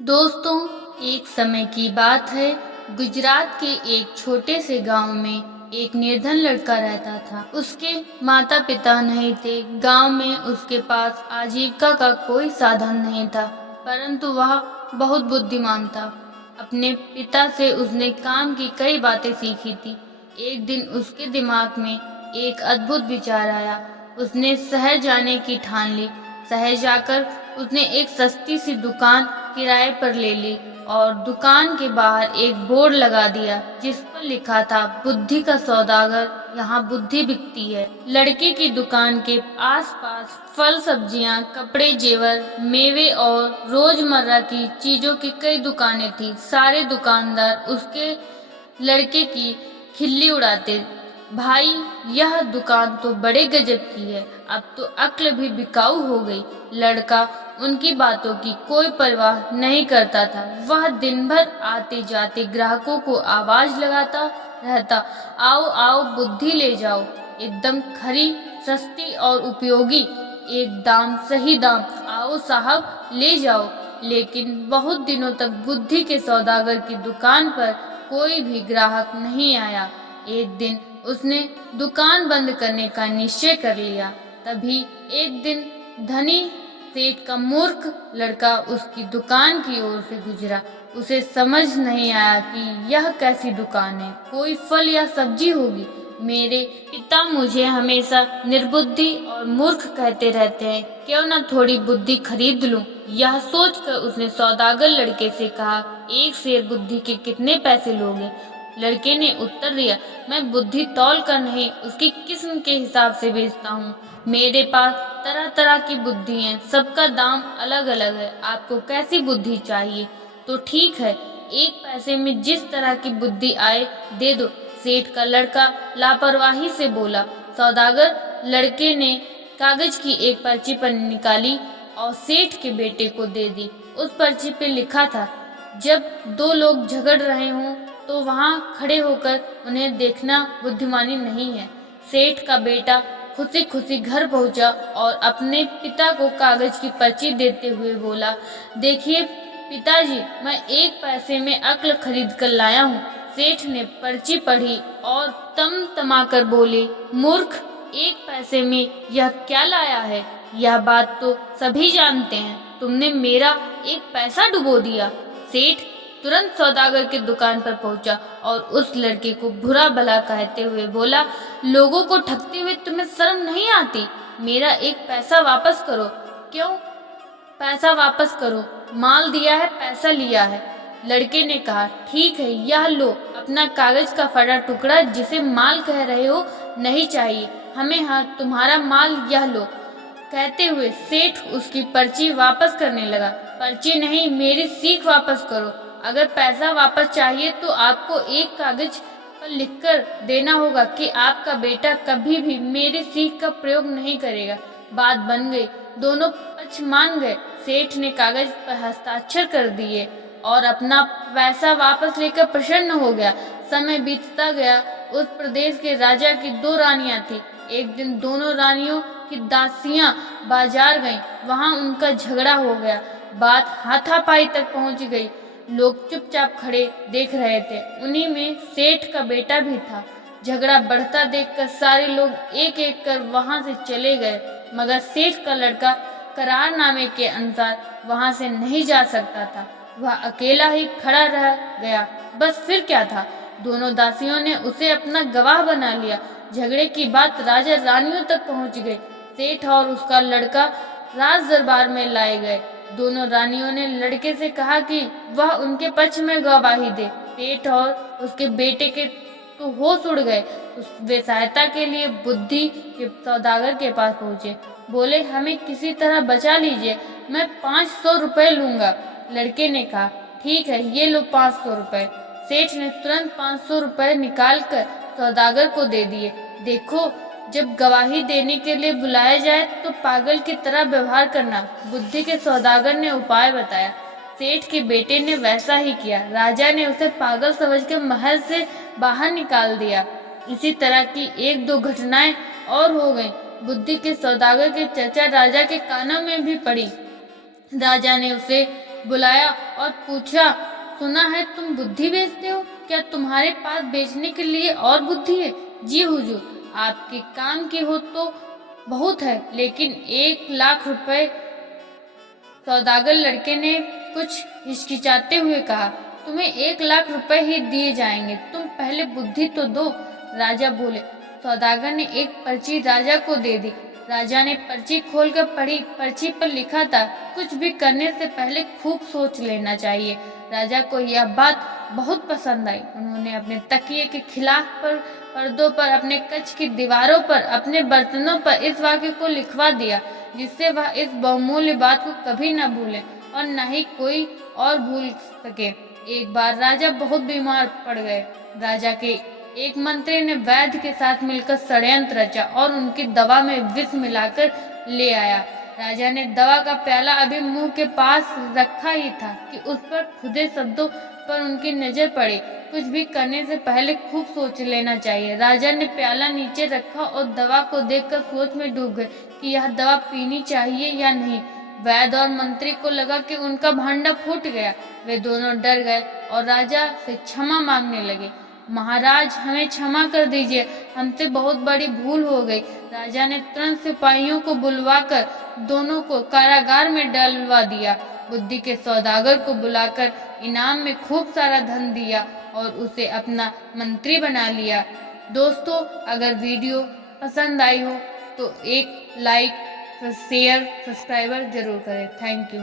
दोस्तों, एक समय की बात है। गुजरात के एक छोटे से गांव में एक निर्धन लड़का रहता था। उसके माता पिता नहीं थे। गांव में उसके पास आजीविका का कोई साधन नहीं था, परंतु वह बहुत बुद्धिमान था। अपने पिता से उसने काम की कई बातें सीखी थी। एक दिन उसके दिमाग में एक अद्भुत विचार आया। उसने शहर जाने की ठान ली। शहर जाकर उसने एक सस्ती सी दुकान किराए पर ले ली और दुकान के बाहर एक बोर्ड लगा दिया जिस पर लिखा था, बुद्धि का सौदागर, यहाँ बुद्धि बिकती है। लड़के की दुकान के आसपास फल, सब्जियां, कपड़े, जेवर, मेवे और रोजमर्रा की चीजों की कई दुकानें थी। सारे दुकानदार उसके लड़के की खिल्ली उड़ाते। भाई, यह दुकान तो बड़े गजब की है, अब तो अक्ल भी बिकाऊ हो गई। लड़का उनकी बातों की कोई परवाह नहीं करता था। वह दिन भर आते जाते ग्राहकों को आवाज लगाता रहता, आओ आओ बुद्धि ले जाओ, एकदम खरी, सस्ती और उपयोगी, एक दाम सही दाम, आओ साहब ले जाओ। लेकिन बहुत दिनों तक बुद्धि के सौदागर की दुकान पर कोई भी ग्राहक नहीं आया। एक दिन उसने दुकान बंद करने का निश्चय कर लिया। तभी एक दिन धनी सेठ का मूर्ख लड़का उसकी दुकान की ओर से गुजरा। उसे समझ नहीं आया कि यह कैसी दुकान है, कोई फल या सब्जी होगी। मेरे पिता मुझे हमेशा निर्बुद्धि और मूर्ख कहते रहते हैं, क्यों न थोड़ी बुद्धि खरीद लूं। यह सोचकर उसने सौदागर लड़के से कहा, एक सेर बुद्धि के कितने पैसे लोगे? लड़के ने उत्तर दिया, मैं बुद्धि तौल कर नहीं, उसकी किस्म के हिसाब से बेचता हूँ। मेरे पास तरह तरह की बुद्धि है, सबका दाम अलग अलग है। आपको कैसी बुद्धि चाहिए? तो ठीक है, एक पैसे में जिस तरह की बुद्धि आए दे दो। सेठ का लड़का लापरवाही से बोला। सौदागर लड़के ने कागज की एक पर्ची पर निकाली और सेठ के बेटे को दे दी। उस पर्ची पे लिखा था, जब दो लोग झगड़ रहे हों तो वहां खड़े होकर उन्हें देखना बुद्धिमानी नहीं है। सेठ का बेटा खुशी खुशी घर पहुंचा और अपने पिता को कागज की पर्ची देते हुए बोला, देखिए पिताजी, मैं एक पैसे में अक्ल खरीद कर लाया हूँ। सेठ ने पर्ची पढ़ी और तमा कर बोले, मूर्ख, एक पैसे में यह क्या लाया है? यह बात तो सभी जानते हैं, तुमने मेरा एक पैसा डुबो दिया। सेठ तुरंत सौदागर की दुकान पर पहुंचा और उस लड़के को बुरा भला कहते हुए बोला, लोगों को ठगते हुए तुम्हें शर्म नहीं आती? मेरा एक पैसा वापस करो। क्यों? पैसा वापस करो, माल दिया है, पैसा लिया है। लड़के ने कहा, ठीक है, यह लो अपना कागज का फटा टुकड़ा, जिसे माल कह रहे हो नहीं चाहिए हमें, हाँ तुम्हारा माल यह लो। कहते हुए सेठ उसकी पर्ची वापस करने लगा। पर्ची नहीं, मेरी सीख वापस करो। अगर पैसा वापस चाहिए तो आपको एक कागज पर लिखकर देना होगा कि आपका बेटा कभी भी मेरी सीख का प्रयोग नहीं करेगा। बात बन गई, दोनों पक्ष मान गए। सेठ ने कागज पर हस्ताक्षर कर दिए और अपना पैसा वापस लेकर प्रसन्न हो गया। समय बीतता गया। उस प्रदेश के राजा की दो रानियां थी। एक दिन दोनों रानियों की दासियां बाजार गईं। वहां उनका झगड़ा हो गया। बात हाथापाई तक पहुंच गई। लोग चुपचाप खड़े देख रहे थे। उन्हीं में सेठ का बेटा भी था। झगड़ा बढ़ता देखकर सारे लोग एक एक कर वहां से चले गए, मगर सेठ का लड़का करारनामे के अनुसार वहां से नहीं जा सकता था। वह अकेला ही खड़ा रह गया। बस फिर क्या था, दोनों दासियों ने उसे अपना गवाह बना लिया। झगड़े की बात राजा रानियों तक पहुंच गई। सेठ और उसका लड़का राज दरबार में लाए गए। दोनों रानियों ने लड़के से कहा कि वह उनके पक्ष में गवाही दे। सेठ और उसके बेटे के तो होश उड़ गए। वे सहायता के लिए बुद्धि के सौदागर के पास पहुंचे। बोले, हमें किसी तरह बचा लीजिए, मैं 500 रुपए लूंगा। लड़के ने कहा, ठीक है, ये लो 500 रुपए। सेठ ने तुरंत 500 रुपए निकाल कर सौदागर को दे दिए। देखो, जब गवाही देने के लिए बुलाया जाए तो पागल की तरह व्यवहार करना, बुद्धि के सौदागर ने उपाय बताया। सेठ के बेटे ने वैसा ही किया। राजा ने उसे पागल समझकर महल से बाहर निकाल दिया। इसी तरह की एक दो घटनाएं और हो गईं। बुद्धि के सौदागर के चर्चा राजा के कानों में भी पड़ी। राजा ने उसे बुलाया और पूछा, सुना है तुम बुद्धि बेचते हो, क्या तुम्हारे पास बेचने के लिए और बुद्धि है? जी हुजूर, आपके काम की हो तो बहुत है, लेकिन 1 लाख रुपए। सौदागर लड़के ने कुछ हिचकिचाते हुए कहा, तुम्हें 1 लाख रुपए ही दिए जाएंगे, तुम पहले बुद्धि तो दो। राजा बोले। सौदागर ने एक पर्ची राजा को दे दी। राजा ने पर्ची खोलकर पढ़ी। पर्ची पर लिखा था, कुछ भी करने से पहले खूब सोच लेना चाहिए। राजा को यह बात बहुत पसंद आई। उन्होंने अपने तकिए के खिलाफ पर्दों पर, अपने कक्ष की दीवारों पर, अपने बर्तनों पर इस वाक्य को लिखवा दिया, जिससे वह इस बहुमूल्य बात को कभी न भूले और न ही कोई और भूल सके। एक बार राजा बहुत बीमार पड़ गए। राजा के एक मंत्री ने वैद्य के साथ मिलकर षड्यंत्र रचा और उनकी दवा में विष मिलाकर ले आया। राजा ने दवा का प्याला अभी मुंह के पास रखा ही था कि उस पर खुदे शब्दों पर उनकी नजर पड़ी, कुछ भी करने से पहले खूब सोच लेना चाहिए। राजा ने प्याला नीचे रखा और दवा को देखकर सोच में डूब गए कि यह दवा पीनी चाहिए या नहीं। वैद्य और मंत्री को लगा कि उनका भांडा फूट गया। वे दोनों डर गए और राजा से क्षमा मांगने लगे। महाराज, हमें क्षमा कर दीजिए, हमसे बहुत बड़ी भूल हो गई। राजा ने तुरंत सिपाहियों को बुलवाकर दोनों को कारागार में डलवा दिया। बुद्धि के सौदागर को बुलाकर इनाम में खूब सारा धन दिया और उसे अपना मंत्री बना लिया। दोस्तों, अगर वीडियो पसंद आई हो तो एक लाइक, शेयर, सब्सक्राइबर जरूर करें। Thank you.